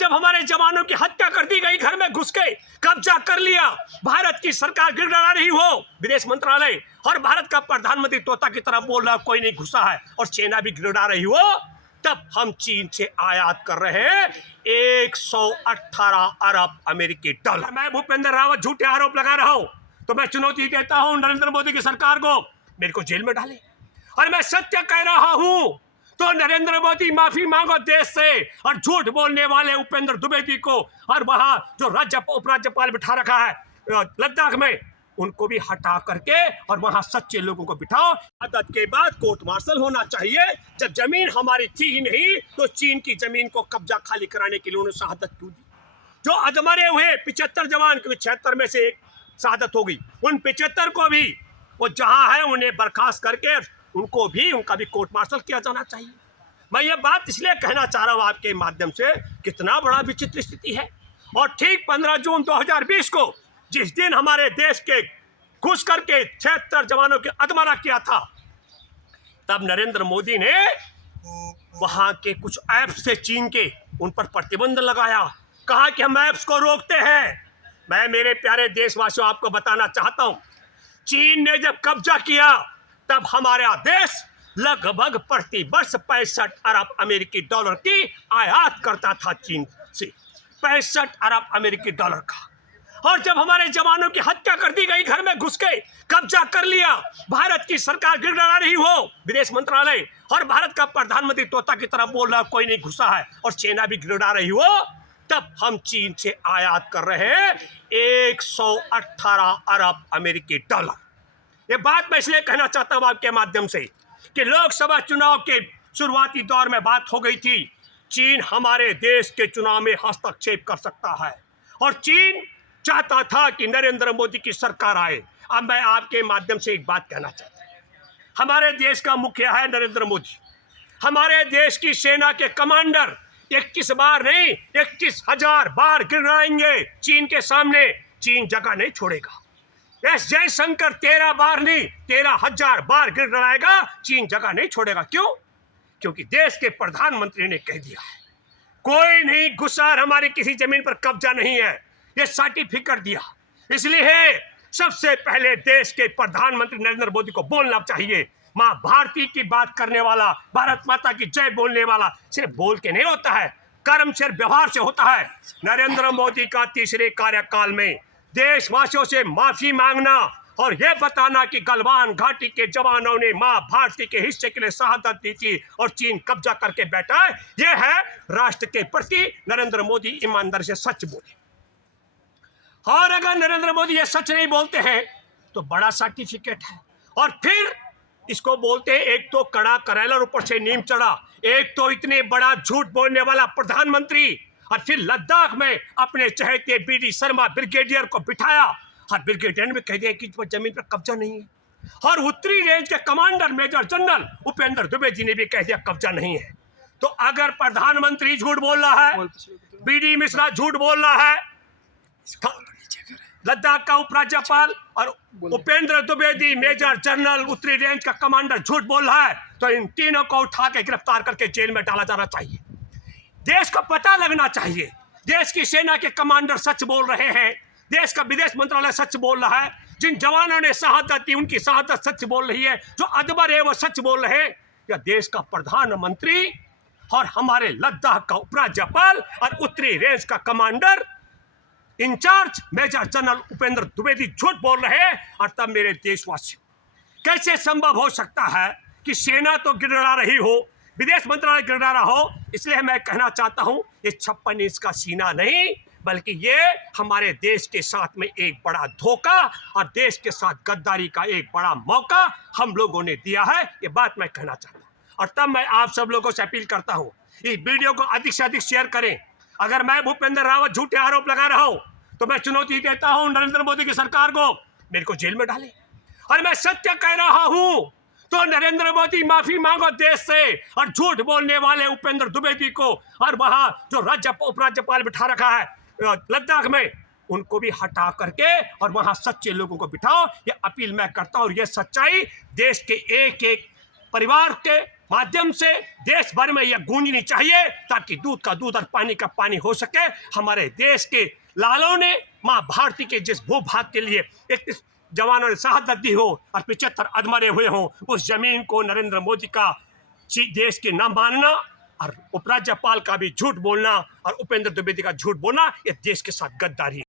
जब हमारे जवानों की हत्या कर दी गई, घर में घुस के कब्जा कर लिया, भारत की सरकार गिड़गिड़ा रही हो, विदेश मंत्रालय और भारत का प्रधानमंत्री तोता की तरह बोल रहा कोई नहीं घुसा है, और सेना भी गिड़गिड़ा रही हो, तब हम चीन से आयात कर रहे हैं 118 अरब अमेरिकी डॉलर। मैं भूपेंद्र रावत झूठे आरोप लगा रहा हूं, तो मैं चुनौती देता हूं नरेंद्र मोदी की सरकार को, मेरे को जेल में डाले। और मैं सत्य कह रहा हूं तो नरेंद्र मोदी माफी मांगो देश से, और झूठ बोलने वाले उपेंद्र द्विवेदी को और वहां जो उपराज्यपाल बिठा रखा है लद्दाख में, उनको भी हटा करके और वहां सच्चे लोगों को बिठाओ। आदत के बाद कोर्ट मार्शल होना चाहिए। जब जमीन हमारी थी ही नहीं तो चीन की जमीन को कब्जा खाली कराने के लिए उन्होंने शहादत क्यों दी? जो अधमरे हुए 75 जवान, क्योंकि 76 में से एक शहादत हो गई, उन 75 को भी वो जहां है उन्हें बर्खास्त करके उनका भी कोर्ट मार्शल किया जाना चाहिए। मैं ये बात इसलिए कहना चाह रहा हूँ आपके माध्यम से, कितना बड़ा विचित्र स्थिति है। और ठीक 15 जून 2020 को जिस दिन हमारे देश के घुस करके 76 जवानों के अधमरा किया था, तब नरेंद्र मोदी ने वहां के कुछ ऐप्स से चीन के उन पर प्रतिबंध लगाया, कहा कि हम ऐप्स को रोकते हैं। मैं मेरे प्यारे देशवासियों आपको बताना चाहता हूं, चीन ने जब कब्जा किया तब हमारा देश लगभग प्रति वर्ष 65 अरब अमेरिकी डॉलर की आयात करता था चीन से, 65 अरब अमेरिकी डॉलर का। और जब हमारे जवानों की हत्या कर दी गई, घर में घुस के कब्जा कर लिया, भारत की सरकार गिड़गिड़ा रही हो, विदेश मंत्रालय और भारत का प्रधानमंत्री तोता की तरह बोल रहा कोई नहीं घुसा है, और सेना भी गिड़गिड़ा रही हो, तब हम चीन से आयात कर रहे हैं 118 अरब अमेरिकी डॉलर। ये बात मैं इसलिए कहना चाहता हूं आपके माध्यम से कि लोकसभा चुनाव के शुरुआती दौर में बात हो गई थी, चीन हमारे देश के चुनाव में हस्तक्षेप कर सकता है, और चीन चाहता था कि नरेंद्र मोदी की सरकार आए। अब मैं आपके माध्यम से एक बात कहना चाहता हूं, हमारे देश का मुखिया है नरेंद्र मोदी, हमारे देश की सेना के कमांडर 21 बार नहीं 21,000 बार गिड़गिड़ाएंगे चीन के सामने, चीन जगह नहीं छोड़ेगा। एस जयशंकर 13 बार नहीं 13,000 बार गिड़गिड़ाएगा, चीन जगह नहीं छोड़ेगा। क्यों? क्योंकि देश के प्रधानमंत्री ने कह दिया है कोई नहीं घुसा, हमारी किसी जमीन पर कब्जा नहीं है, ये सर्टिफिकेट दिया। इसलिए सबसे पहले देश के प्रधानमंत्री नरेंद्र मोदी को बोलना चाहिए। मां भारती की बात करने वाला, भारत माता की जय बोलने वाला सिर्फ बोल के नहीं होता है, कर्म से व्यवहार से होता है। नरेंद्र मोदी का तीसरे कार्यकाल में देशवासियों से माफी मांगना और यह बताना कि गलवान घाटी के जवानों ने मां भारती के हिस्से के लिए शहादत दी थी और चीन कब्जा करके बैठा है, यह है राष्ट्र के प्रति नरेंद्र मोदी ईमानदारी से सच बोले। और अगर नरेंद्र मोदी ये सच नहीं बोलते हैं तो बड़ा सर्टिफिकेट है, और फिर इसको बोलते हैं एक तो कड़ा करेला और ऊपर से नीम चढ़ा, एक तो इतने बड़ा झूठ बोलने वाला प्रधानमंत्री, और फिर लद्दाख में अपने चहेते बीडी शर्मा ब्रिगेडियर को बिठाया, और ब्रिगेडियर ने भी कह दिया कि जमीन पर कब्जा नहीं है, और उत्तरी रेंज के commander major general Upendra Dwivedi ने भी कह दिया कब्जा नहीं है। तो अगर प्रधानमंत्री झूठ बोल रहा है, बीडी मिश्रा झूठ बोल रहा है, लद्दाख का उपराज्यपाल और उपेंद्र द्विवेदी मेजर जनरल उत्तरी रेंज का कमांडर झूठ बोल रहा है, तो इन तीनों को उठा के गिरफ्तार करके जेल में डाला जाना चाहिए। देश को पता लगना चाहिए, देश की सेना के कमांडर सच बोल रहे हैं, देश का विदेश मंत्रालय सच बोल रहा है, जिन जवानों ने शहादत दी उनकी शहादत सच बोल रही है, जो अधमरे है वो सच बोल रहे हैं। या देश का प्रधानमंत्री और हमारे लद्दाख का उपराज्यपाल और उत्तरी रेंज का commander in charge major general Upendra Dwivedi झूठ बोल रहे हैं, और तब मेरे देशवासियों कैसे संभव हो सकता है कि सेना तो गिड़गिड़ा रही हो, विदेश मंत्रालय गिड़गिड़ा रहा हो। इसलिए मैं कहना चाहता हूं ये 56 इंच का सीना नहीं, बल्कि ये हमारे देश के साथ में एक बड़ा धोखा और देश के साथ गद्दारी का एक बड़ा मौका हम लोगों ने दिया है। ये बात मैं कहना चाहता हूं, और तब मैं आप सब लोगों से अपील करता हूं इस वीडियो को अधिक से अधिक शेयर करें। अगर मैं भूपेंद्र रावत झूठे आरोप लगा रहा हूं तो मैं चुनौती देता हूं नरेंद्र मोदी की सरकार को, मेरे को जेल में डाले। और मैं सत्य कह रहा हूं तो नरेंद्र मोदी माफी मांगो देश से, और झूठ बोलने वाले उपेंद्र द्विवेदी को और वहां जो उपराज्यपाल बिठा रखा है लद्दाख में, उनको भी हटा करके और वहां सच्चे लोगों को बिठाओ। ये अपील मैं करता हूं, और ये सच्चाई देश के एक एक परिवार के माध्यम से देश भर में यह गूंजनी चाहिए ताकि दूध का दूध और पानी का पानी हो सके। हमारे देश के लालों ने माँ भारती के जिस भूभाग के लिए 31 जवानों ने शहादत दी हो और 75 अधमरे हुए हों, उस जमीन को नरेंद्र मोदी का देश के न मानना और उपराज्यपाल का भी झूठ बोलना और उपेंद्र द्विवेदी का झूठ बोलना, यह देश के साथ गद्दारी है।